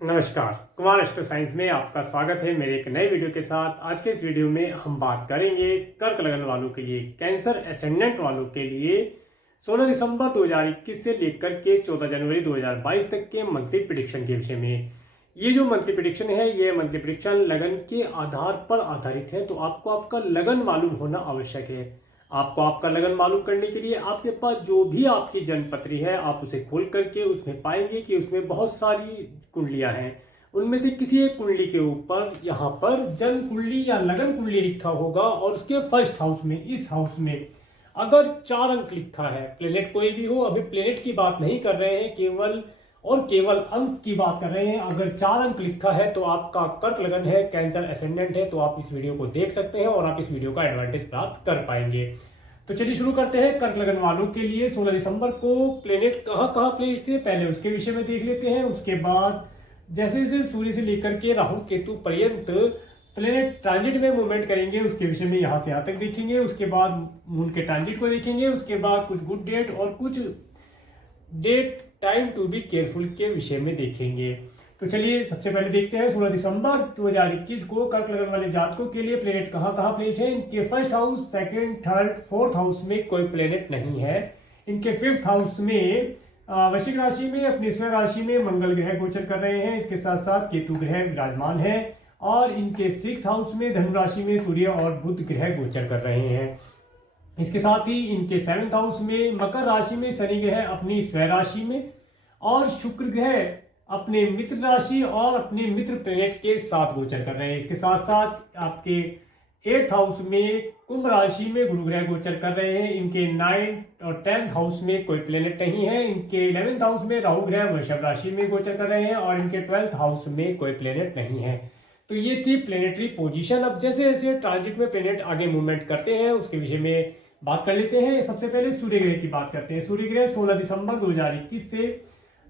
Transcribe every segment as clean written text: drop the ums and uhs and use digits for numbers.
नमस्कार, Kumar astro science में आपका स्वागत है मेरे एक नए वीडियो के साथ। आज के इस वीडियो में हम बात करेंगे कर्क लगन वालों के लिए, कैंसर एसेंडेंट वालों के लिए 16 दिसंबर 2021 से लेकर के 14 जनवरी 2022 तक के मंथली प्रेडिक्शन के विषय में। ये जो मंथली प्रेडिक्शन है, ये मंथली प्रेडिक्शन लगन के आधार पर आधारित है, तो आपको आपका लगन मालूम होना आवश्यक है। आपको आपका लगन मालूम करने के लिए आपके पास जो भी आपकी जन्मपत्री है, आप उसे खोल करके उसमें पाएंगे कि उसमें बहुत सारी कुंडलियां हैं। उनमें से किसी एक कुंडली के ऊपर यहाँ पर जन्म कुंडली या लगन कुंडली लिखा होगा और उसके फर्स्ट हाउस में, इस हाउस में अगर 4 अंक लिखा है, प्लेनेट कोई भी हो, अभी प्लेनेट की बात नहीं कर रहे हैं, केवल और केवल अंक की बात कर रहे हैं। अगर 4 अंक लिखा है तो आपका कर्क लगन है, कैंसर एसेंडेंट है, तो आप इस वीडियो को देख सकते हैं और आप इस वीडियो का एडवांटेज प्राप्त कर पाएंगे। तो चलिए शुरू करते हैं। कर्क लगन वालों के लिए 16 दिसंबर को प्लेनेट कहाँ कहाँ प्लेस थे, पहले उसके विषय में देख लेते हैं। उसके बाद जैसे जैसे सूर्य से लेकर के राहु केतु पर्यंत प्लेनेट ट्रांजिट में मूवमेंट करेंगे, उसके विषय में यहाँ से यहाँ तक देखेंगे। उसके बाद मून के ट्रांजिट को देखेंगे। उसके बाद कुछ गुड डेट और कुछ date time to be careful के विषय में देखेंगे। तो चलिए सबसे पहले देखते हैं 16 दिसंबर 2021 को कर्क लगन वाले जातकों के लिए प्लेनेट कहाँ कहाँ प्लेस है। इनके first house, second, third, fourth house में कोई प्लेनेट नहीं है। इनके फिफ्थ हाउस में वृश्चिक राशि में अपनी स्वयं राशि में मंगल ग्रह गोचर कर रहे हैं। इसके साथ साथ केतु ग्रह विराजमान है और इनके सिक्स हाउस में धनु राशि में सूर्य और बुध ग्रह गोचर कर रहे हैं। इसके साथ ही इनके सेवेंथ हाउस में मकर राशि में शनि ग्रह अपनी स्वयं राशि में और शुक्र ग्रह अपने मित्र राशि और अपने मित्र प्लेनेट के साथ गोचर कर रहे हैं। इसके साथ साथ आपके 8th हाउस में कुंभ राशि में गुरु ग्रह गोचर कर रहे हैं। इनके 9th और 10th हाउस में कोई प्लेनेट नहीं है। इनके 11th हाउस में राहु ग्रह वृषभ राशि में गोचर कर रहे हैं और इनके 12th हाउस में कोई प्लेनेट नहीं है। तो ये थी प्लेनेटरी पोजीशन। अब जैसे जैसे ट्रांजिट में प्लेनेट आगे मूवमेंट करते हैं उसके विषय में बात कर लेते हैं। सबसे पहले सूर्य ग्रह की बात करते हैं। सूर्य ग्रह 16 दिसंबर 2021 से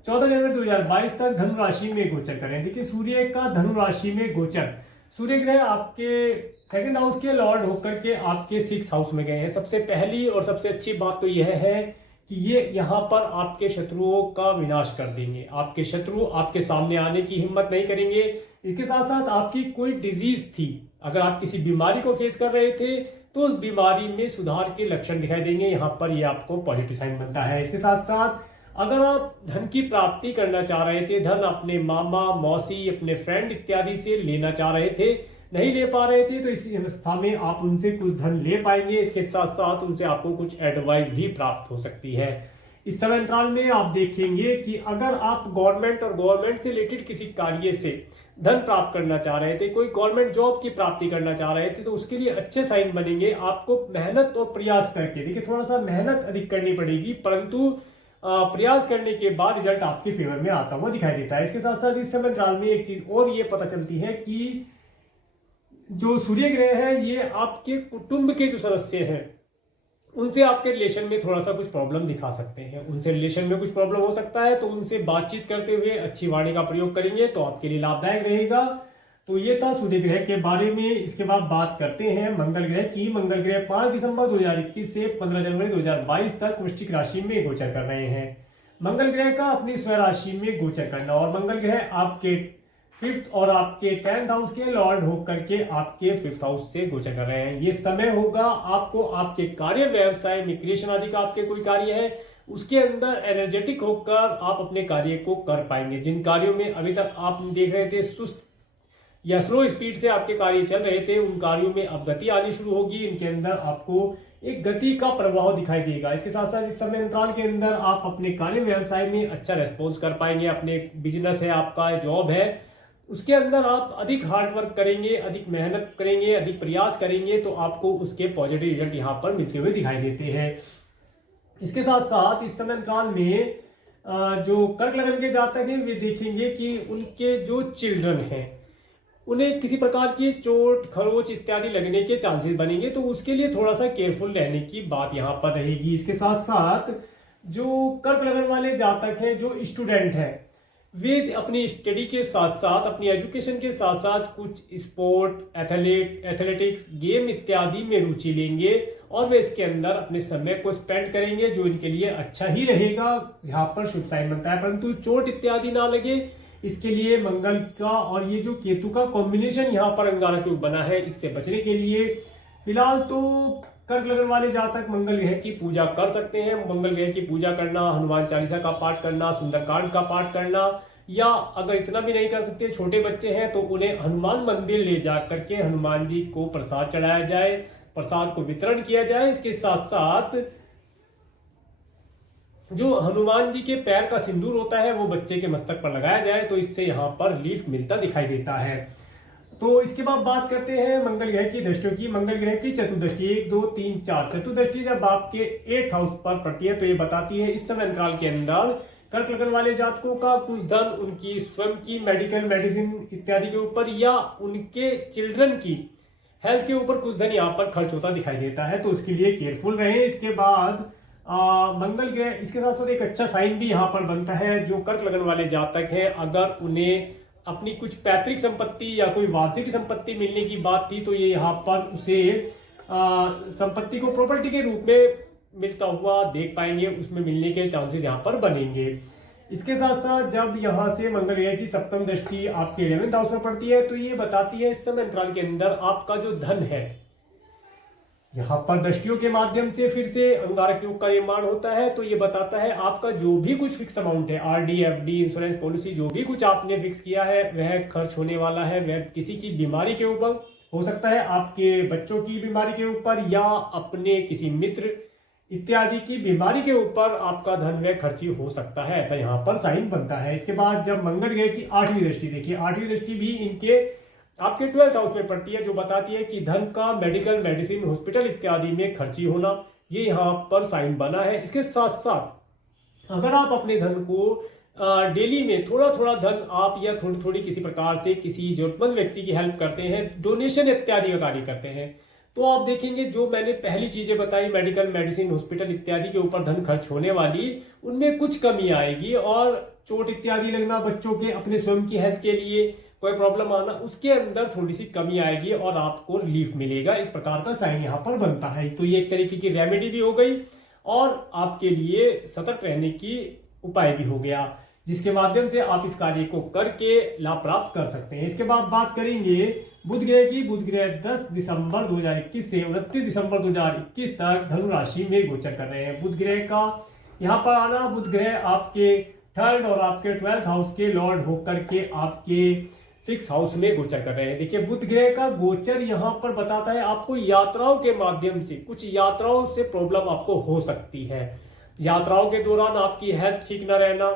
14 जनवरी 2022 तक धनु राशि में गोचर करें। देखिए सूर्य का धनु राशि में गोचर, सूर्य ग्रह आपके सेकंड हाउस के लॉर्ड होकर के आपके 6th हाउस में गए हैं। सबसे पहली और सबसे अच्छी बात तो यह है कि ये यहाँ पर आपके शत्रुओं का विनाश कर देंगे। आपके शत्रु आपके सामने आने की हिम्मत नहीं करेंगे। इसके साथ साथ आपकी कोई डिजीज थी, अगर आप किसी बीमारी को फेस कर रहे थे तो उस बीमारी में सुधार के लक्षण दिखाई देंगे। यहाँ पर ये आपको पॉजिटिव साइन बनता है। इसके साथ साथ अगर आप धन की प्राप्ति करना चाह रहे थे, धन अपने मामा, मौसी, अपने फ्रेंड इत्यादि से लेना चाह रहे थे, नहीं ले पा रहे थे, तो इस अवस्था में आप उनसे कुछ धन ले पाएंगे। इसके साथ साथ उनसे आपको कुछ एडवाइस भी प्राप्त हो सकती है। इस समय अंतराल में आप देखेंगे कि अगर आप गवर्नमेंट और गवर्नमेंट से रिलेटेड किसी कार्य से धन प्राप्त करना चाह रहे थे, कोई गवर्नमेंट जॉब की प्राप्ति करना चाह रहे थे, तो उसके लिए अच्छे साइन बनेंगे। आपको मेहनत और प्रयास करके, देखिए थोड़ा सा मेहनत अधिक करनी पड़ेगी, परंतु प्रयास करने के बाद रिजल्ट आपके फेवर में आता हुआ दिखाई देता है। इसके साथ साथ इस समय अंतराल में एक चीज और ये पता चलती है कि जो सूर्य ग्रह है ये आपके कुटुंब के जो सदस्य हैं उनसे आपके रिलेशन में थोड़ा सा कुछ प्रॉब्लम दिखा सकते हैं। उनसे रिलेशन में कुछ प्रॉब्लम हो सकता है, तो उनसे बातचीत करते हुए अच्छी वाणी का प्रयोग करेंगे तो आपके लिए लाभदायक रहेगा। तो ये था सूर्य ग्रह के बारे में। इसके बाद बात करते हैं मंगल ग्रह की। मंगल ग्रह 5 दिसंबर 2021 से 15 जनवरी 2022 तक वृश्चिक राशि में गोचर कर रहे हैं। मंगल ग्रह का अपनी स्वयं राशि में गोचर करना और मंगल ग्रह आपके 5th और आपके 10th हाउस के लॉर्ड होकर के आपके 5th हाउस से गोचर कर रहे हैं। ये समय होगा आपको आपके कार्य, व्यवसाय में क्रिएशन आदि का आपके कोई कार्य है उसके अंदर एनर्जेटिक होकर आप अपने कार्य को कर पाएंगे। जिन कार्यों में अभी तक आप देख रहे थे सुस्त या स्लो स्पीड से आपके कार्य चल रहे थे, उन कार्यों में अब गति आनी शुरू होगी। इनके अंदर आपको एक गति का प्रभाव दिखाई देगा। इसके साथ साथ इस समय अंतराल के अंदर आप अपने कार्य व्यवसाय में अच्छा रेस्पॉन्स कर पाएंगे। अपने बिजनेस है, आपका जॉब है, उसके अंदर आप अधिक हार्डवर्क करेंगे, अधिक मेहनत करेंगे, अधिक प्रयास करेंगे तो आपको उसके पॉजिटिव रिजल्ट यहाँ पर मिलते हुए दिखाई देते हैं। इसके साथ साथ इस समय अंतराल में जो कर्क लगन के जातक हैं वे देखेंगे कि उनके जो चिल्ड्रन हैं उन्हें किसी प्रकार की चोट, खरोच इत्यादि लगने के चांसेस बनेंगे, तो उसके लिए थोड़ा सा केयरफुल रहने की बात यहाँ पर रहेगी। इसके साथ साथ जो कर्क लगन वाले जातक हैं, जो स्टूडेंट हैं, वे अपनी स्टडी के साथ साथ, अपनी एजुकेशन के साथ साथ कुछ स्पोर्ट, एथलेटिक्स, गेम इत्यादि में रुचि लेंगे और वे इसके अंदर अपने समय को स्पेंड करेंगे, जो इनके लिए अच्छा ही रहेगा। यहाँ पर शुभ साइन बनता है, परंतु चोट इत्यादि ना लगे इसके लिए मंगल का और ये जो केतु का कॉम्बिनेशन यहाँ पर अंगारक योग बना है, इससे बचने के लिए फिलहाल तो कर्क लगन वाले जातक मंगल ग्रह की पूजा कर सकते हैं। मंगल ग्रह की पूजा करना, हनुमान चालीसा का पाठ करना, सुंदरकांड का पाठ करना, या अगर इतना भी नहीं कर सकते, छोटे बच्चे हैं तो उन्हें हनुमान मंदिर ले जा करके हनुमान जी को प्रसाद चढ़ाया जाए, प्रसाद को वितरण किया जाए। इसके साथ साथ जो हनुमान जी के पैर का सिंदूर होता है वो बच्चे के मस्तक पर लगाया जाए, तो इससे यहाँ पर रिलीफ मिलता दिखाई देता है। तो इसके बाद बात करते हैं मंगल ग्रह की दृष्टियों की। मंगल ग्रह की चतुर्दृष्टि 1 2 3 4 चतुर्दृष्टि जब आपके 8th हाउस पर पड़ती है तो ये बताती है इस समय अंतराल के अंदर कर्क लगन वाले जातकों का कुछ धन उनकी स्वयं की मेडिकल मेडिसिन इत्यादि के ऊपर या उनके चिल्ड्रन की हेल्थ के ऊपर कुछ धन यहाँ पर खर्च होता दिखाई देता है, तो उसके लिए केयरफुल रहें। इसके बाद मंगल ग्रह इसके साथ साथ एक अच्छा साइन भी यहाँ पर बनता है। जो कर्क लगन वाले जातक हैं, अगर उन्हें अपनी कुछ पैतृक संपत्ति या कोई वार्षिक संपत्ति मिलने की बात थी तो ये यहाँ पर उसे संपत्ति को प्रॉपर्टी के रूप में मिलता हुआ देख पाएंगे, उसमें मिलने के चांसेस यहाँ पर बनेंगे। इसके साथ साथ जब यहाँ से मंगल ग्रह की सप्तम दृष्टि आपके 11th हाउस में पड़ती है तो ये बताती है इस समय अंतराल के अंदर आपका जो धन है, यहाँ पर दृष्टियों के माध्यम से फिर से अंगारक योग का निर्माण होता है। तो ये बताता है आपका जो भी कुछ फिक्स अमाउंट है, आरडी, एफडी, इंश्योरेंस पॉलिसी, जो भी कुछ आपने फिक्स किया है वह खर्च होने वाला है। वह किसी की बीमारी के ऊपर हो सकता है, आपके बच्चों की बीमारी के ऊपर या अपने किसी मित्र इत्यादि की बीमारी के ऊपर आपका धन व्यय खर्ची हो सकता है, ऐसा यहाँ पर साइन बनता है। इसके बाद जब मंगल ग्रह की 8वीं दृष्टि देखिए, 8वीं दृष्टि भी इनके आपके 12th हाउस में पड़ती है, जो बताती है कि धन का मेडिकल मेडिसिन हॉस्पिटल इत्यादि में खर्ची होना, ये यहाँ पर साइन बना है। इसके साथ साथ अगर आप अपने धन को डेली में थोड़ा थोड़ा धन आप या थोड़ी थोड़ी किसी प्रकार से किसी जरूरतमंद व्यक्ति की हेल्प करते हैं, डोनेशन इत्यादि का कार्य करते हैं, तो आप देखेंगे जो मैंने पहली चीजें बताई मेडिकल मेडिसिन हॉस्पिटल इत्यादि के ऊपर धन खर्च होने वाली, उनमें कुछ कमी आएगी। और चोट इत्यादि लगना, बच्चों के अपने स्वयं की हेल्थ के लिए कोई प्रॉब्लम आना, उसके अंदर थोड़ी सी कमी आएगी और आपको रिलीफ मिलेगा। इस प्रकार का साइन यहाँ पर बनता है। तो ये एक तरीके की रेमेडी भी हो गई और आपके लिए सतर्क रहने की उपाय भी हो गया, जिसके माध्यम से आप इस कार्य को करके लाभ प्राप्त कर सकते हैं। इसके बाद बात करेंगे बुध ग्रह की। बुध ग्रह 10 दिसंबर 2021 से 29 दिसंबर 2021 तक धनु राशि में गोचर कर रहे हैं। बुध ग्रह का यहाँ पर आना, बुध ग्रह आपके 3rd और आपके 12th हाउस के लॉर्ड होकर के आपके 6th हाउस में गोचर कर रहे हैं। देखिए बुध ग्रह का गोचर यहाँ पर बताता है आपको यात्राओं के माध्यम से, कुछ यात्राओं से प्रॉब्लम आपको हो सकती है। यात्राओं के दौरान आपकी हेल्थ ठीक न रहना,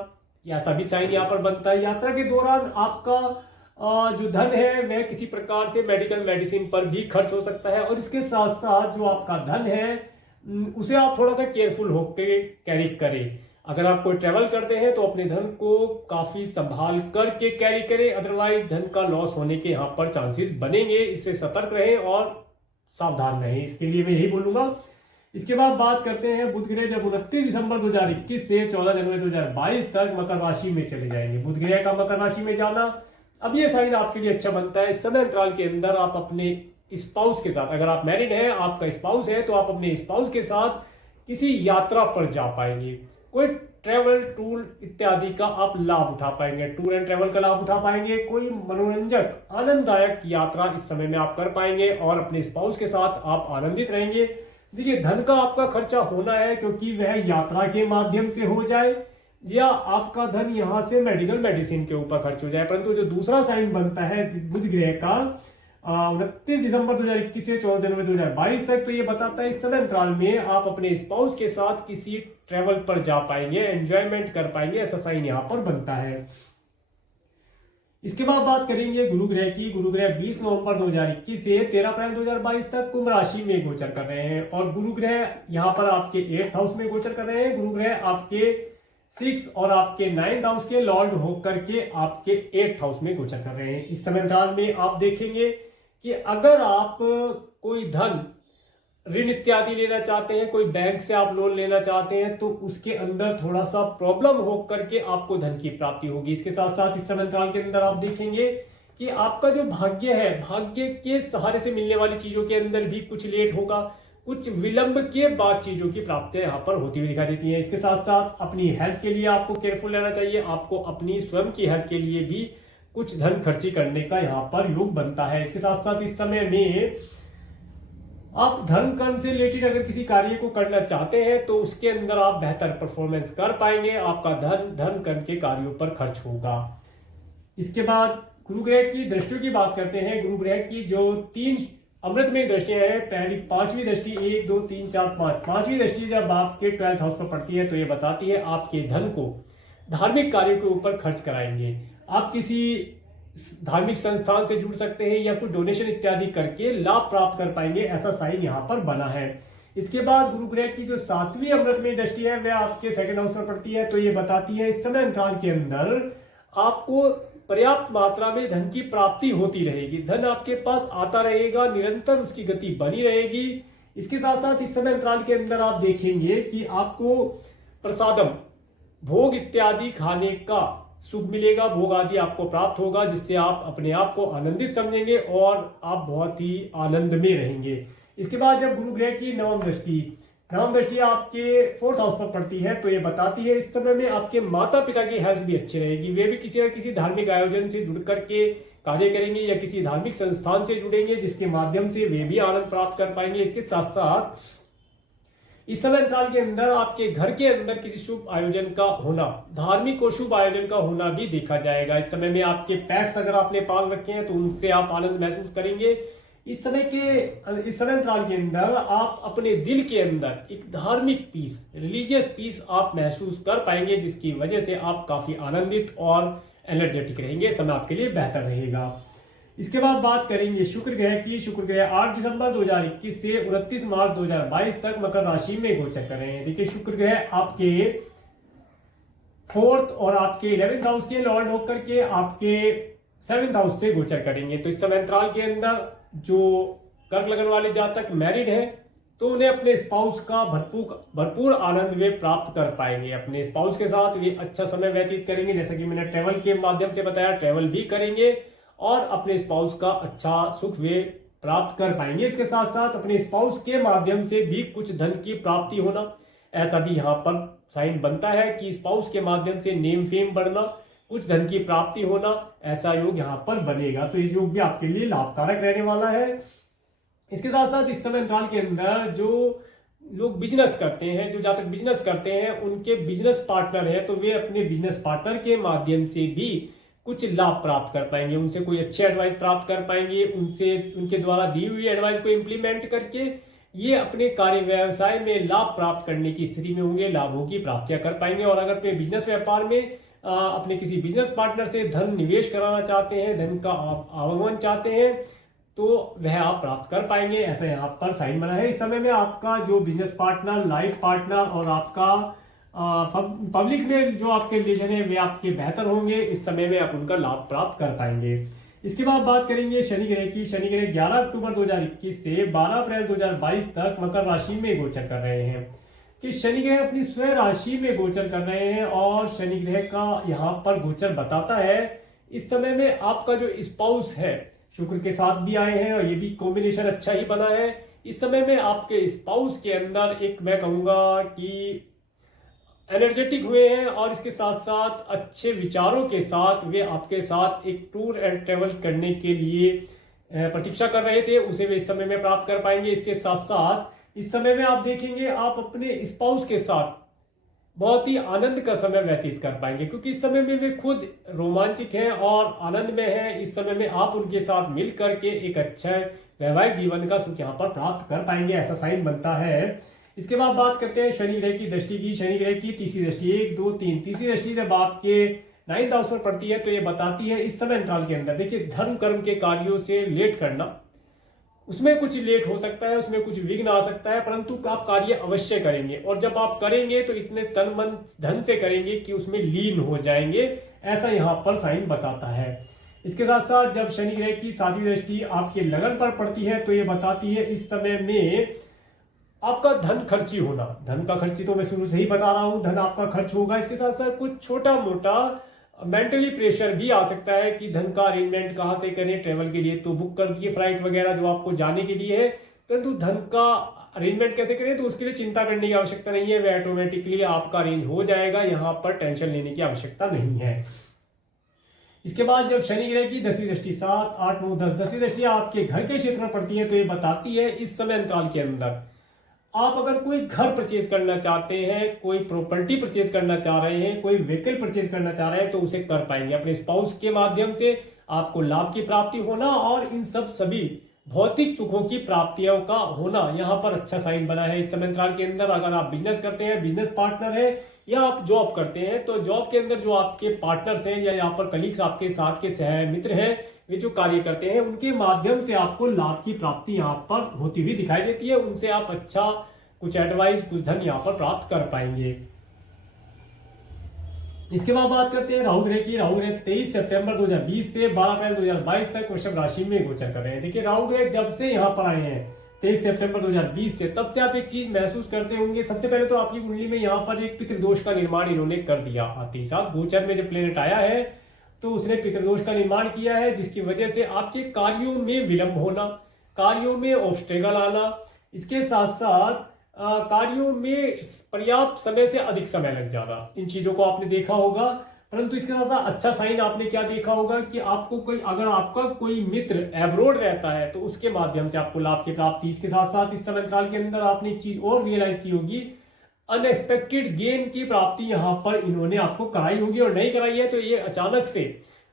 या सभी साइन यहाँ पर बनता है। यात्रा के दौरान आपका जो धन है वह किसी प्रकार से मेडिकल मेडिसिन पर भी खर्च हो सकता है, और इसके साथ साथ जो आपका धन है उसे आप थोड़ा सा केयरफुल होकर कैरी करें। अगर आप कोई ट्रेवल करते हैं तो अपने धन को काफी संभाल करके कैरी करें, अदरवाइज धन का लॉस होने के यहाँ पर चांसेस बनेंगे। इससे सतर्क रहें और सावधान रहें, इसके लिए मैं यही बोलूंगा। इसके बाद बात करते हैं बुध ग्रह जब 29 दिसंबर 2021 से 14 जनवरी 2022 तक मकर राशि में चले जाएंगे। बुध ग्रह का मकर राशि में जाना, अब ये साइन आपके लिए अच्छा बनता है। इस समय अंतराल के अंदर आप अपने स्पाउस के साथ, अगर आप मैरिड हैं, आपका स्पाउस है, तो आप अपने स्पाउस के साथ किसी यात्रा पर जा पाएंगे। कोई ट्रेवल टूर इत्यादि का आप लाभ उठा पाएंगे, टूर एंड ट्रेवल का लाभ उठा पाएंगे। कोई मनोरंजक आनंददायक यात्रा इस समय में आप कर पाएंगे और अपने स्पाउस के साथ आप आनंदित रहेंगे। देखिए धन का आपका खर्चा होना है, क्योंकि वह यात्रा के माध्यम से हो जाए या आपका धन यहां से मेडिकल मेडिसिन के ऊपर खर्च हो जाए। परंतु जो दूसरा साइन बनता है बुध ग्रह का 29 दिसंबर 2021 से 14 जनवरी 2022 तक, तो ये बताता है इस समय अंतराल में आप अपने स्पाउस के साथ किसी ट्रेवल पर जा पाएंगे, एंजॉयमेंट कर पाएंगे, ऐसा साइन यहाँ पर बनता है। इसके बाद बात करेंगे गुरु ग्रह की। गुरु ग्रह 20 नवंबर 2021 से 13 अप्रैल 2022 तक कुंभ राशि में गोचर कर रहे हैं, और गुरु ग्रह यहाँ पर आपके 8th हाउस में गोचर कर रहे हैं। गुरु ग्रह आपके 6 और आपके 9th हाउस के लॉर्ड होकर के आपके 8th हाउस में गोचर कर रहे हैं। इस समय अंतराल में आप देखेंगे कि अगर आप कोई धन ऋण इत्यादि लेना चाहते हैं, कोई बैंक से आप लोन लेना चाहते हैं, तो उसके अंदर थोड़ा सा प्रॉब्लम हो करके आपको धन की प्राप्ति होगी। इसके साथ साथ इस समय अंतराल के अंदर आप देखेंगे कि आपका जो भाग्य है, भाग्य के सहारे से मिलने वाली चीजों के अंदर भी कुछ लेट होगा, कुछ विलंब के बाद चीजों की प्राप्तियां यहाँ पर होती हुई दिखाई देती हैं। इसके साथ साथ अपनी हेल्थ के लिए आपको केयरफुल रहना चाहिए। आपको अपनी स्वयं की हेल्थ के लिए भी कुछ धन खर्ची करने का यहाँ पर योग बनता है। इसके साथ साथ इस समय में आप धन कर्म से रिलेटेड अगर किसी कार्य को करना चाहते हैं तो उसके अंदर आप बेहतर परफॉर्मेंस कर पाएंगे। आपका धन कर्म के कार्यों पर खर्च होगा। इसके बाद गुरु ग्रह की दृष्टियों की बात करते हैं। गुरु ग्रह की जो 3 अमृतमय दृष्टियां हैं, पहली 5वीं दृष्टि 1 2 3 4 5, 5वीं दृष्टि जब आपके 12th हाउस पर पड़ती है तो ये बताती है आपके धन को धार्मिक कार्यों के ऊपर खर्च कराएंगे। आप किसी धार्मिक संस्थान से जुड़ सकते हैं या कोई डोनेशन इत्यादि करके लाभ प्राप्त कर पाएंगे, ऐसा साइन यहाँ पर बना है। इसके बाद गुरु ग्रह की जो 7वीं अमृतमय दृष्टि है वह आपके 2nd हाउस पर पड़ती है तो ये बताती है इस समय अंतराल के अंदर आपको पर्याप्त मात्रा में धन की प्राप्ति होती रहेगी। धन आपके पास आता रहेगा, निरंतर उसकी गति बनी रहेगी। इसके साथ साथ इस समय अंतराल के अंदर आप देखेंगे कि आपको प्रसादम भोग इत्यादि खाने का सुख मिलेगा, भोग आदि आपको प्राप्त होगा, जिससे आप अपने आप को आनंदित समझेंगे और आप बहुत ही आनंद में रहेंगे। इसके बाद जब गुरु ग्रह की नवम दृष्टि आपके 4th हाउस पर पड़ती है तो ये बताती है इस समय में आपके माता पिता की हेल्थ भी अच्छी रहेगी। वे भी किसी न किसी धार्मिक आयोजन से जुड़ करके कार्य करेंगे या किसी धार्मिक संस्थान से जुड़ेंगे, जिसके माध्यम से वे भी आनंद प्राप्त कर पाएंगे। इसके साथ साथ इस समय अंतराल के अंदर आपके घर के अंदर किसी शुभ आयोजन का होना, धार्मिक और शुभ आयोजन का होना भी देखा जाएगा। इस समय में आपके पेट्स अगर आपने पाल रखे हैं तो उनसे आप आनंद महसूस करेंगे। इस समय अंतराल के अंदर आप अपने दिल के अंदर एक धार्मिक पीस, रिलीजियस पीस आप महसूस कर पाएंगे, जिसकी वजह से आप काफी आनंदित और एनर्जेटिक रहेंगे। समय आपके लिए बेहतर रहेगा। इसके बाद बात करेंगे शुक्र ग्रह की। शुक्र ग्रह 8 दिसंबर 2021 से 29 मार्च 2022 तक मकर राशि में गोचर कर रहे हैं। देखिए शुक्र ग्रह आपके 4th और आपके 11th हाउस के लॉर्ड होकर के आपके 7th हाउस से गोचर करेंगे। तो इस समय अंतराल के अंदर जो कर्क लगन वाले जातक मैरिड हैं तो उन्हें अपने स्पाउस का भरपूर आनंद वे प्राप्त कर पाएंगे। अपने स्पाउस के साथ वे अच्छा समय व्यतीत करेंगे, जैसा कि मैंने ट्रेवल के माध्यम से बताया, ट्रेवल भी करेंगे और अपने स्पाउस का अच्छा सुख वे प्राप्त कर पाएंगे। इसके साथ साथ अपने स्पाउस के माध्यम से भी कुछ धन की प्राप्ति होना, ऐसा भी यहाँ पर साइन बनता है कि स्पाउस के माध्यम से नेम फेम बढ़ना, कुछ धन की प्राप्ति होना, ऐसा योग यहाँ पर बनेगा। तो इस योग भी आपके लिए लाभकारक रहने वाला है। इसके साथ साथ इस समय अंतराल के अंदर जो लोग बिजनेस करते हैं, जो जातक बिजनेस करते हैं, उनके बिजनेस पार्टनर है तो वे अपने बिजनेस पार्टनर के माध्यम से भी कुछ लाभ प्राप्त कर पाएंगे, उनसे कोई अच्छी एडवाइस प्राप्त कर पाएंगे, उनके द्वारा दी हुई एडवाइस को इंप्लीमेंट करके ये अपने कार्य व्यवसाय में लाभ प्राप्त करने की स्थिति में होंगे, लाभों की प्राप्तियां कर पाएंगे। और अगर अपने बिजनेस व्यापार में अपने किसी बिजनेस पार्टनर से धन निवेश कराना चाहते हैं, धन का आवागमन चाहते हैं, तो वह आप प्राप्त कर पाएंगे, ऐसा यहाँ पर साइन बना है। इस समय में आपका जो बिजनेस पार्टनर, लाइफ पार्टनर और आपका पब्लिक में जो आपके रिलेशन है वे आपके बेहतर होंगे। इस समय में आप उनका लाभ प्राप्त कर पाएंगे। इसके बाद बात करेंगे शनि ग्रह की। शनि ग्रह 11 अक्टूबर 2021 से 12 अप्रैल 2022 तक मकर राशि में गोचर कर रहे हैं। कि शनि ग्रह अपनी स्वयं राशि में गोचर कर रहे हैं और शनि ग्रह का यहाँ पर गोचर बताता है इस समय में आपका जो स्पाउस है शुक्र के साथ भी आए हैं और ये भी कॉम्बिनेशन अच्छा ही बना है। इस समय में आपके स्पाउस के अंदर एक मैं कहूंगा कि एनर्जेटिक हुए हैं और इसके साथ साथ अच्छे विचारों के साथ वे आपके साथ एक टूर एंड ट्रेवल करने के लिए प्रतीक्षा कर रहे थे, उसे वे इस समय में प्राप्त कर पाएंगे। इसके साथ साथ इस समय में आप देखेंगे आप अपने स्पाउस के साथ बहुत ही आनंद का समय व्यतीत कर पाएंगे, क्योंकि इस समय में वे खुद रोमांचिक हैं और आनंद में हैं। इस समय में आप उनके साथ मिल करके एक अच्छा वैवाहिक जीवन का सुख यहाँ पर प्राप्त कर पाएंगे, ऐसा साइन बनता है। इसके बाद बात करते हैं शनि ग्रह की दृष्टि की। शनि ग्रह की तीसरी दृष्टि 1 2 3 तीसरी दृष्टि जब आपके 9th हाउस पर पड़ती है तो ये बताती है इस समय अंतराल के अंदर देखिए धर्म कर्म के कार्यों से लेट करना, उसमें कुछ लेट हो सकता है, उसमें कुछ विघ्न आ सकता है, परंतु आप कार्य अवश्य करेंगे और जब आप करेंगे तो इतने तन मन धन से करेंगे कि उसमें लीन हो जाएंगे, ऐसा यहाँ पर साइन बताता है। इसके साथ साथ जब शनि ग्रह की 7वीं दृष्टि आपके लगन पर पड़ती है तो ये बताती है इस समय में आपका धन खर्ची होना। धन का खर्ची तो मैं शुरू से ही बता रहा हूं, धन आपका खर्च होगा। इसके साथ साथ कुछ छोटा मोटा मेंटली प्रेशर भी आ सकता है कि धन का अरेंजमेंट कहाँ से करें, ट्रेवल के लिए तो बुक कर दिए फ्लाइट वगैरह जो आपको जाने के लिए है, परंतु धन का अरेंजमेंट कैसे करें, तो उसके लिए चिंता करने की आवश्यकता नहीं है, वह ऑटोमेटिकली आपका अरेंज हो जाएगा, यहाँ पर टेंशन लेने की आवश्यकता नहीं है। इसके बाद जब शनि ग्रह की 10वीं दृष्टि 7, 8, 9, 10 10वीं दृष्टि आपके घर के क्षेत्र में पड़ती है, तो ये बताती है इस समय अंतराल के अंदर आप अगर कोई घर परचेज करना चाहते हैं, कोई प्रॉपर्टी परचेज करना चाह रहे हैं, कोई व्हीकल परचेज करना चाह रहे हैं, तो उसे कर पाएंगे। अपने स्पाउस के माध्यम से आपको लाभ की प्राप्ति होना और इन सभी भौतिक सुखों की प्राप्तियों का होना यहाँ पर अच्छा साइन बना है इस समय अंतराल के अंदर। अगर आप बिजनेस करते हैं, बिजनेस पार्टनर है, या आप जॉब करते हैं, तो जॉब के अंदर जो आपके पार्टनर्स हैं या यहाँ पर कलीग्स आपके साथ के सह मित्र हैं, वे जो कार्य करते हैं, उनके माध्यम से आपको लाभ की प्राप्ति यहाँ पर होती हुई दिखाई देती है। उनसे आप अच्छा कुछ एडवाइस, कुछ धन यहाँ पर प्राप्त कर पाएंगे। इसके बाद बात करते हैं राहु ग्रह की। राहु ग्रह 23 सितंबर 2020 से 12 अप्रैल 2022 तक वृषभ राशि में गोचर कर रहे हैं। देखिए राहु ग्रह जब से यहाँ पर आए हैं 23 सितंबर 2020 से, तब से आप एक चीज महसूस करते होंगे। सबसे पहले तो आपकी कुंडली में यहाँ पर एक पितृदोष का निर्माण इन्होंने कर दिया। आते ही साथ गोचर में जब प्लेनेट आया है तो उसने पितृदोष का निर्माण किया है, जिसकी वजह से आपके कार्यों में विलंब होना, कार्यों में ऑब्स्टेकल आना, इसके साथ साथ कार्यों में पर्याप्त समय से अधिक समय लग जाना, इन चीजों को आपने देखा होगा। परंतु इसके साथ साथ अच्छा साइन आपने क्या देखा होगा कि आपको कोई, अगर आपका कोई मित्र एब्रोड रहता है तो उसके माध्यम से आपको लाभ की प्राप्ति। इसके साथ साथ इस समय काल के अंदर आपने एक चीज और रियलाइज की होगी, अनएक्सपेक्टेड गेन की प्राप्ति यहाँ पर इन्होंने आपको कराई होगी, और नहीं कराई है तो ये अचानक से,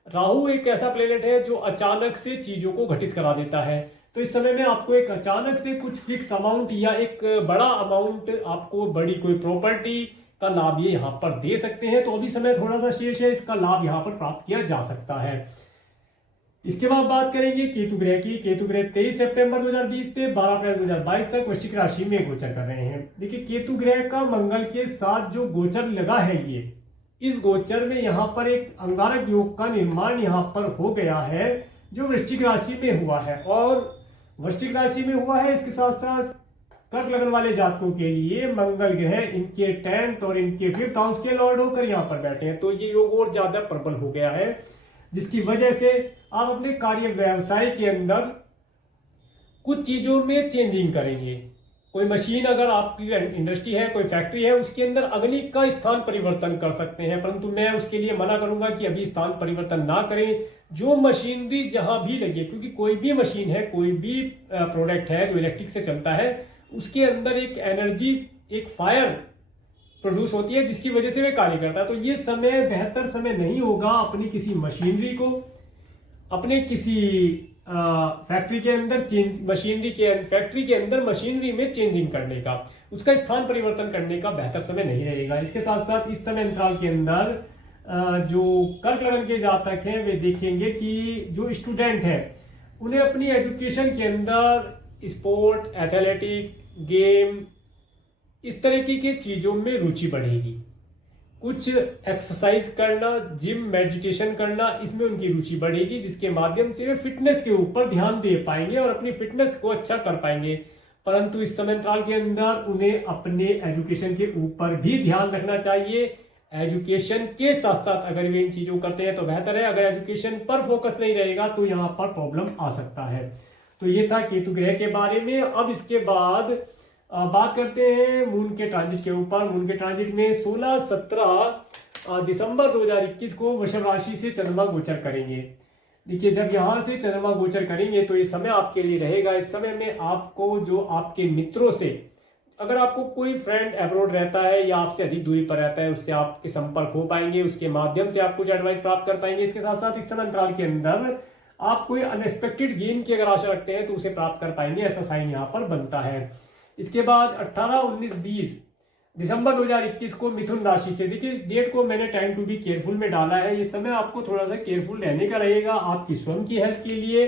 राहु एक ऐसा प्लेनेट है जो अचानक से चीजों को घटित करा देता है। तो इस समय में आपको एक अचानक से कुछ फिक्स अमाउंट या एक बड़ा अमाउंट, आपको बड़ी कोई प्रॉपर्टी का लाभ ये यहाँ पर दे सकते हैं। तो अभी समय थोड़ा सा शेष है, इसका लाभ यहाँ पर प्राप्त किया जा सकता है। इसके बाद बात करेंगे केतु ग्रह की। केतु ग्रह 23 सितंबर 2020 से 12 अप्रैल 2022 तक वृश्चिक राशि में गोचर कर रहे हैं। देखिए केतु ग्रह का मंगल के साथ जो गोचर लगा है, ये इस गोचर में यहाँ पर एक अंगारक योग का निर्माण यहाँ पर हो गया है, जो वृश्चिक राशि में हुआ है। और वृश्चिक राशि में हुआ है, इसके साथ साथ कर्क लग्न वाले जातकों के लिए मंगल ग्रह इनके 10th और इनके 5th हाउस के लॉर्ड होकर यहाँ पर बैठे हैं, तो ये योग और ज्यादा प्रबल हो गया है, जिसकी वजह से आप अपने कार्य व्यवसाय के अंदर कुछ चीजों में चेंजिंग करेंगे। कोई मशीन, अगर आपकी इंडस्ट्री है, कोई फैक्ट्री है, उसके अंदर अग्नि का स्थान परिवर्तन कर सकते हैं, परंतु मैं उसके लिए मना करूंगा कि अभी स्थान परिवर्तन ना करें। जो मशीनरी जहां भी लगे, क्योंकि कोई भी मशीन है, कोई भी प्रोडक्ट है जो इलेक्ट्रिक से चलता है, उसके अंदर एक एनर्जी, एक फायर प्रोड्यूस होती है, जिसकी वजह से वे कार्य करता है। तो ये समय बेहतर समय नहीं होगा अपनी किसी मशीनरी को, अपने किसी फैक्ट्री के अंदर फैक्ट्री के अंदर मशीनरी में चेंजिंग करने का, उसका स्थान परिवर्तन करने का बेहतर समय नहीं रहेगा। इसके साथ साथ इस समय अंतराल के अंदर जो कर्क लग्न के जातक हैं, वे देखेंगे कि जो स्टूडेंट है उन्हें अपनी एजुकेशन के अंदर स्पोर्ट, एथलेटिक, गेम, इस तरीके की चीजों में रुचि बढ़ेगी। कुछ एक्सरसाइज करना, जिम, मेडिटेशन करना, इसमें उनकी रुचि बढ़ेगी, जिसके माध्यम से वे फिटनेस के ऊपर ध्यान दे पाएंगे और अपनी फिटनेस को अच्छा कर पाएंगे। परंतु इस समय अंतराल के अंदर उन्हें अपने एजुकेशन के ऊपर भी ध्यान रखना चाहिए। एजुकेशन के साथ साथ अगर वे इन चीजों करते हैं तो बेहतर है, अगर एजुकेशन पर फोकस नहीं रहेगा तो यहाँ पर प्रॉब्लम आ सकता है। तो ये था केतु ग्रह के बारे में। अब इसके बाद बात करते हैं मून के ट्रांजिट के ऊपर। मून के ट्रांजिट में 16-17 दिसंबर 2021 को वृषभ राशि से चंद्रमा गोचर करेंगे। देखिए जब यहां से चंद्रमा गोचर करेंगे तो ये समय आपके लिए रहेगा। इस समय में आपको जो आपके मित्रों से, अगर आपको कोई फ्रेंड अब्रॉड रहता है या आपसे अधिक दूरी पर रहता है, उससे आपके संपर्क हो पाएंगे, उसके माध्यम से आप कुछ एडवाइस प्राप्त कर पाएंगे। इसके साथ साथ इस समय अंतराल के अंदर आप कोई अनएक्सपेक्टेड गेन की अगर आशा रखते हैं तो उसे प्राप्त कर पाएंगे, ऐसा साइन यहाँ पर बनता है। इसके बाद 18, 19, 20 दिसंबर 2021 को मिथुन राशि से, देखिए इस डेट को मैंने टाइम टू बी केयरफुल में डाला है। इस समय आपको थोड़ा सा केयरफुल रहने का रहेगा, आपकी स्वयं की हेल्थ के लिए,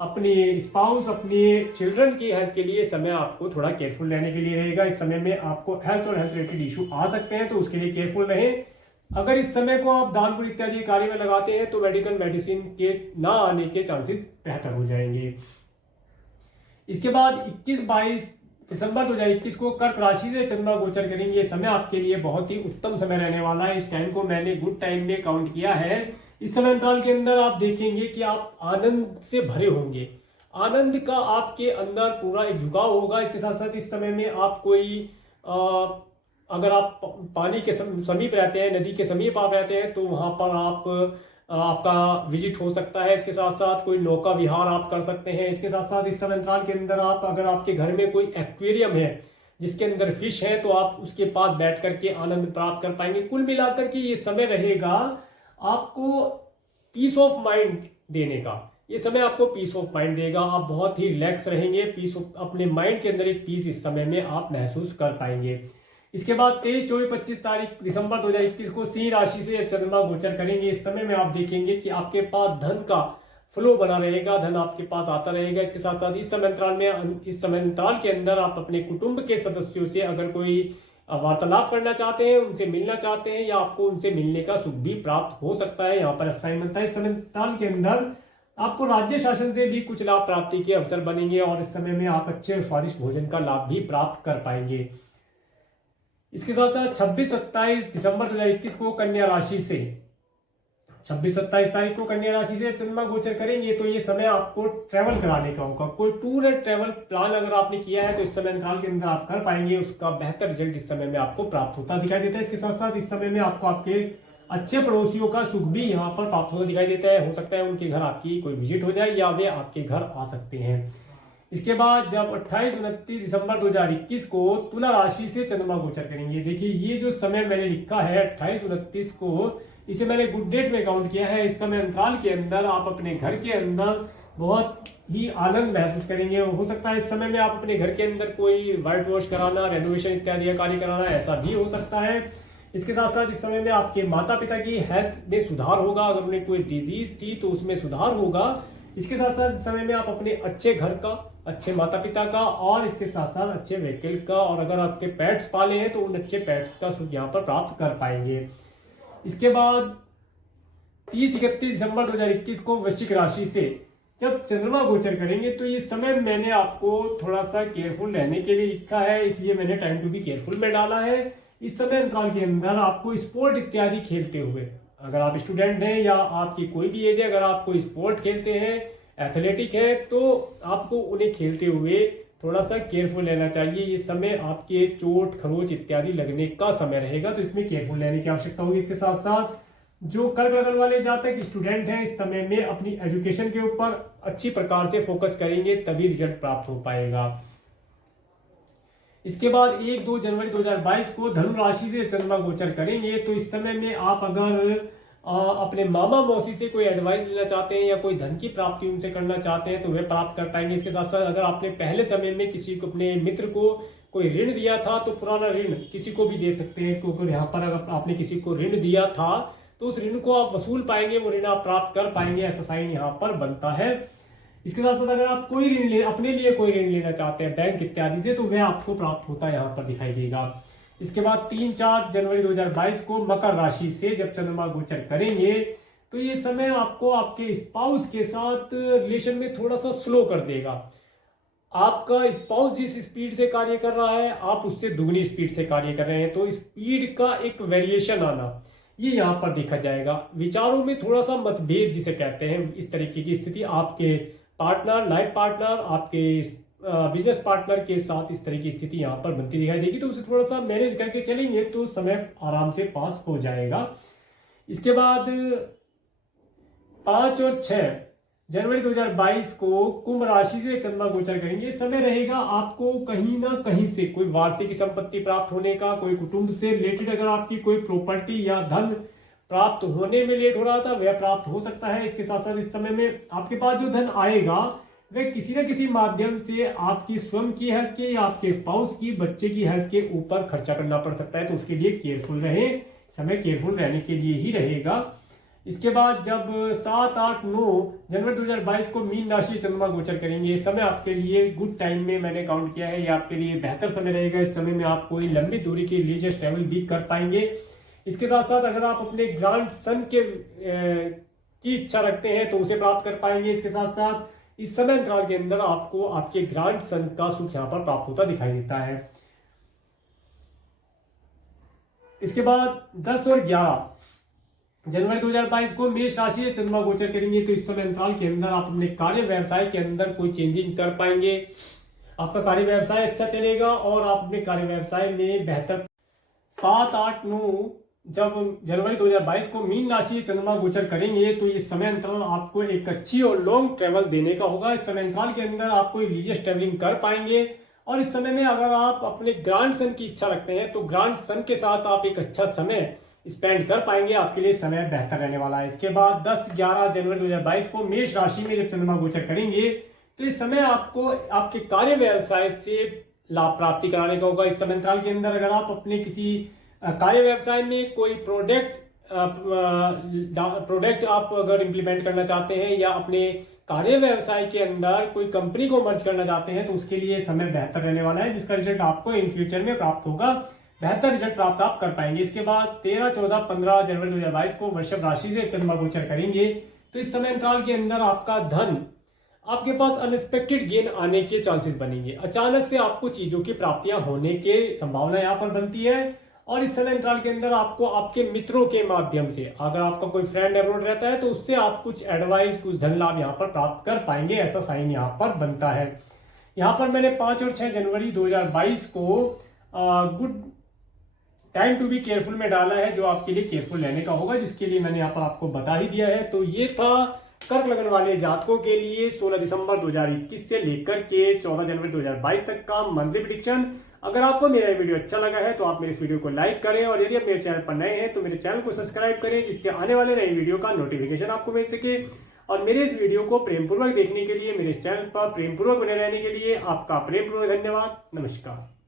अपने स्पाउस, अपने चिल्ड्रन की हेल्थ के लिए समय आपको थोड़ा केयरफुल रहने के लिए रहेगा। इस समय में आपको हेल्थ और हेल्थ रिलेटेड इशू आ सकते हैं, तो उसके लिए केयरफुल रहें। अगर इस समय को आप दान पुण्य इत्यादि कार्य में लगाते हैं तो मेडिसिन के ना आने के चांसेस बेहतर हो जाएंगे। इसके बाद 21-22 दिसंबर 2021 को कर्क राशि से चंद्रमा गोचर करेंगे। समय आपके लिए बहुत ही उत्तम समय रहने वाला है। इस टाइम को मैंने गुड टाइम में काउंट किया है। इस समय अंतराल के अंदर आप देखेंगे कि आप आनंद से भरे होंगे, आनंद का आपके अंदर पूरा एक झुकाव होगा। इसके साथ साथ इस समय में आप कोई अगर आप पानी के समीप रहते हैं, नदी के समीप आप रहते हैं, तो वहां पर आपका विजिट हो सकता है। इसके साथ साथ कोई नौका विहार आप कर सकते हैं। इसके साथ साथ इस समय अंतराल के अंदर आप अगर आपके घर में कोई एक्वेरियम है जिसके अंदर फिश है, तो आप उसके पास बैठ करके आनंद प्राप्त कर पाएंगे। कुल मिलाकर के ये समय रहेगा आपको पीस ऑफ माइंड देने का। ये समय आपको पीस ऑफ माइंड देगा। आप बहुत ही रिलैक्स रहेंगे, अपने माइंड के अंदर एक पीस इस समय में आप महसूस कर पाएंगे। इसके बाद 23, 24, 25 तारीख दिसंबर 2021 को सिंह राशि से चंद्रमा गोचर करेंगे। इस समय में आप देखेंगे कि आपके पास धन का फ्लो बना रहेगा, धन आपके पास आता रहेगा। इसके साथ साथ इस समय अंतराल के अंदर आप अपने कुटुंब के सदस्यों से अगर कोई वार्तालाप करना चाहते हैं, उनसे मिलना चाहते हैं, या आपको उनसे मिलने का सुख भी प्राप्त हो सकता है। यहाँ पर असाइनमेंट है। इस समय अंतराल के अंदर आपको राज्य शासन से भी कुछ लाभ प्राप्ति के अवसर बनेंगे और इस समय में आप अच्छे और स्वादिष्ट भोजन का लाभ भी प्राप्त कर पाएंगे। इसके साथ साथ 26-27 दिसंबर 2021 को कन्या राशि से 26-27 तारीख को कन्या राशि से चंद्रमा गोचर करेंगे। तो ये समय आपको ट्रैवल कराने का होगा। कोई टूर एंड ट्रैवल प्लान अगर आपने किया है तो इस समय अंतराल के अंदर आप कर पाएंगे। उसका बेहतर रिजल्ट इस समय में आपको प्राप्त होता दिखाई देता है। इसके साथ साथ इस समय में आपको आपके अच्छे पड़ोसियों का सुख भी यहाँ पर प्राप्त होता दिखाई देता है। हो सकता है उनके घर आपकी कोई विजिट हो जाए या वे आपके घर आ सकते हैं। इसके बाद जब 28-29 दिसंबर 2021 को तुला राशि से चंद्रमा गोचर करेंगे। देखिए ये जो समय मैंने लिखा है 28-29 को, इसे मैंने गुड डेट में काउंट किया है। इस समय अंतराल के अंदर आप अपने घर के अंदर बहुत ही आनंद महसूस करेंगे। हो सकता है इस समय में आप अपने घर के अंदर कोई व्हाइट वॉश कराना, रेनोवेशन इत्यादि कार्य कराना, ऐसा भी हो सकता है। इसके साथ साथ इस समय में आपके माता पिता की हेल्थ में सुधार होगा। अगर उन्हें कोई डिजीज थी तो उसमें सुधार होगा। इसके साथ साथ इस समय में आप अपने अच्छे घर का, अच्छे माता पिता का और इसके साथ साथ अच्छे व्हीकल का, और अगर आपके पेट्स पाले हैं तो उन अच्छे पेट्स का सुख यहाँ पर प्राप्त कर पाएंगे। इसके बाद 30-31 दिसंबर 2021 को वृश्चिक राशि से जब चंद्रमा गोचर करेंगे तो ये समय मैंने आपको थोड़ा सा केयरफुल रहने के लिए लिखा है, इसलिए मैंने टाइम टू बी केयरफुल में डाला है। इस समय अंतराल के अंदर आपको स्पोर्ट इत्यादि खेलते हुए, अगर आप स्टूडेंट हैं या आपकी कोई भी एज है, अगर आप कोई स्पोर्ट खेलते हैं, एथलेटिक है, तो आपको उन्हें खेलते हुए थोड़ा सा केयरफुल रहना चाहिए। ये समय आपके चोट खरोच इत्यादि लगने का समय रहेगा, तो इसमें केयरफुल रहने की आवश्यकता होगी। इसके साथ साथ जो कर्क लगन वाले जातक स्टूडेंट हैं, इस समय में अपनी एजुकेशन के ऊपर अच्छी प्रकार से फोकस करेंगे, तभी रिजल्ट प्राप्त हो पाएगा। इसके बाद 1-2 जनवरी 2022 को धनु राशि से चंद्रमा गोचर करेंगे। तो इस समय में आप अगर अपने मामा मौसी से कोई एडवाइस लेना चाहते हैं या कोई धन की प्राप्ति उनसे करना चाहते हैं तो वे प्राप्त कर पाएंगे। इसके साथ साथ अगर आपने पहले समय में किसी को, अपने मित्र को कोई ऋण दिया था, तो पुराना ऋण किसी को भी दे सकते हैं, क्योंकि यहाँ पर अगर आपने किसी को ऋण दिया था तो उस ऋण को आप वसूल पाएंगे, वो ऋण आप प्राप्त कर पाएंगे, ऐसा साइन यहाँ पर बनता है। इसके साथ साथ अगर आप कोई ऋण अपने लिए कोई ऋण लेना चाहते हैं बैंक इत्यादि से, तो वह आपको प्राप्त होता है यहाँ पर दिखाई देगा। इसके बाद 3-4 जनवरी 2022 को मकर राशि से जब चंद्रमा गोचर करेंगे तो ये समय आपको आपके स्पाउस के साथ रिलेशन में थोड़ा सा स्लो कर देगा। आपका स्पाउस जिस स्पीड से कार्य कर रहा है, आप उससे दुगनी स्पीड से कार्य कर रहे हैं, तो स्पीड का एक वेरिएशन आना ये यहाँ पर देखा जाएगा। विचारों में थोड़ा सा मतभेद जिसे कहते हैं, इस तरीके की स्थिति आपके पार्टनर, लाइफ पार्टनर, आपके बिजनेस पार्टनर के साथ इस तरह की स्थिति यहाँ पर बनती दिखाई देगी। तो उसे थोड़ा सा मैनेज करके चलेंगे तो समय आराम से पास हो जाएगा। इसके बाद 5 और 6 जनवरी 2022 को कुंभ राशि से चंद्रमा गोचर करेंगे। समय रहेगा आपको कहीं ना कहीं से कोई वार्षिक संपत्ति प्राप्त होने का, कोई कुटुंब से रिलेटेड अगर आपकी कोई प्रॉपर्टी या धन प्राप्त होने में लेट हो रहा था वह प्राप्त हो सकता है। इसके साथ साथ इस समय में आपके पास जो धन आएगा वह किसी न किसी माध्यम से आपकी स्वयं की हेल्थ के या आपके स्पाउस की, बच्चे की हेल्थ के ऊपर खर्चा करना पड़ सकता है, तो उसके लिए केयरफुल रहें। समय केयरफुल रहने के लिए ही रहेगा। इसके बाद जब 7, 8, 9 जनवरी 2022 को मीन राशि चंद्रमा गोचर करेंगे, इस समय आपके लिए गुड टाइम में मैंने काउंट किया है, ये आपके लिए बेहतर समय रहेगा। इस समय में आप कोई लंबी दूरी के लिए ट्रैवल भी कर पाएंगे। इसके साथ साथ अगर आप अपने ग्रांड सन के की इच्छा रखते हैं तो उसे प्राप्त कर पाएंगे। इसके साथ साथ इस समय अंतराल के अंदर आपको आपके ग्रांड सन का सुख यहाँ पर प्राप्त होता दिखाई देता है। इसके बाद 10 और 11 जनवरी 2022 को मेष राशि से चंद्रमा गोचर करेंगे, तो इस समय अंतराल के अंदर आप अपने कार्य व्यवसाय के अंदर कोई चेंजिंग कर पाएंगे। आपका कार्य व्यवसाय अच्छा चलेगा और आप अपने कार्य व्यवसाय में बेहतर 7, 8, 9 जब जनवरी 2022 को मीन राशि से चंद्रमा गोचर करेंगे तो इस समय अंतराल आपको एक अच्छी और लॉन्ग ट्रेवल देने का होगा। इस समय अंतराल के अंदर आप कोई रिलीजियस ट्रेवलिंग कर पाएंगे और इस समय में अगर आप अपने ग्रैंड सन की इच्छा रखते हैं तो ग्रैंड सन के साथ आप एक अच्छा समय स्पेंड कर पाएंगे। आपके लिए समय बेहतर रहने वाला है। इसके बाद 10-11 जनवरी 2022 को मेष राशि में जब चंद्रमा गोचर करेंगे तो इस समय आपको आपके कार्य व्यवसाय से लाभ प्राप्ति कराने का होगा। इस समय अंतराल के अंदर अगर आप अपने किसी कार्य व्यवसाय में कोई प्रोडक्ट आप अगर इंप्लीमेंट करना चाहते हैं या अपने कार्य व्यवसाय के अंदर कोई कंपनी को मर्ज करना चाहते हैं तो उसके लिए समय बेहतर रहने वाला है, जिसका रिजल्ट आपको इन फ्यूचर में प्राप्त होगा। बेहतर रिजल्ट प्राप्त आप कर पाएंगे। इसके बाद 13, 14, 15 जनवरी 2022 को वृषभ राशि से चंद्रमा गोचर करेंगे तो इस समय अंतराल के अंदर आपका धन आपके पास अनएक्सपेक्टेड गेन आने के चांसेस बनेंगे। अचानक से आपको चीजों की प्राप्तियां होने की संभावना यहाँ पर बनती है और इस समय अंतराल के अंदर आपको आपके मित्रों के माध्यम से, अगर आपका कोई फ्रेंड अब्रॉड रहता है तो उससे आप कुछ एडवाइस, कुछ धन लाभ यहाँ पर प्राप्त कर पाएंगे, ऐसा साइन यहाँ पर बनता है। यहाँ पर मैंने 5 और 6 जनवरी 2022 को good time to be careful में डाला है, जो आपके लिए केयरफुल रहने का होगा, जिसके लिए मैंने यहाँ पर आपको बता ही दिया है। तो ये था कर्क लगन वाले जातकों के लिए 16 दिसंबर 2021 से लेकर के 14 जनवरी 2022 तक का मंथली प्रेडिक्शन। अगर आपको मेरा वीडियो अच्छा लगा है तो आप मेरे इस वीडियो को लाइक करें और यदि आप मेरे चैनल पर नए हैं तो मेरे चैनल को सब्सक्राइब करें, जिससे आने वाले नए वीडियो का नोटिफिकेशन आपको मिल सके। और मेरे इस वीडियो को प्रेमपूर्वक देखने के लिए, मेरे चैनल पर प्रेमपूर्वक बने रहने के लिए आपका प्रेमपूर्वक धन्यवाद। नमस्कार।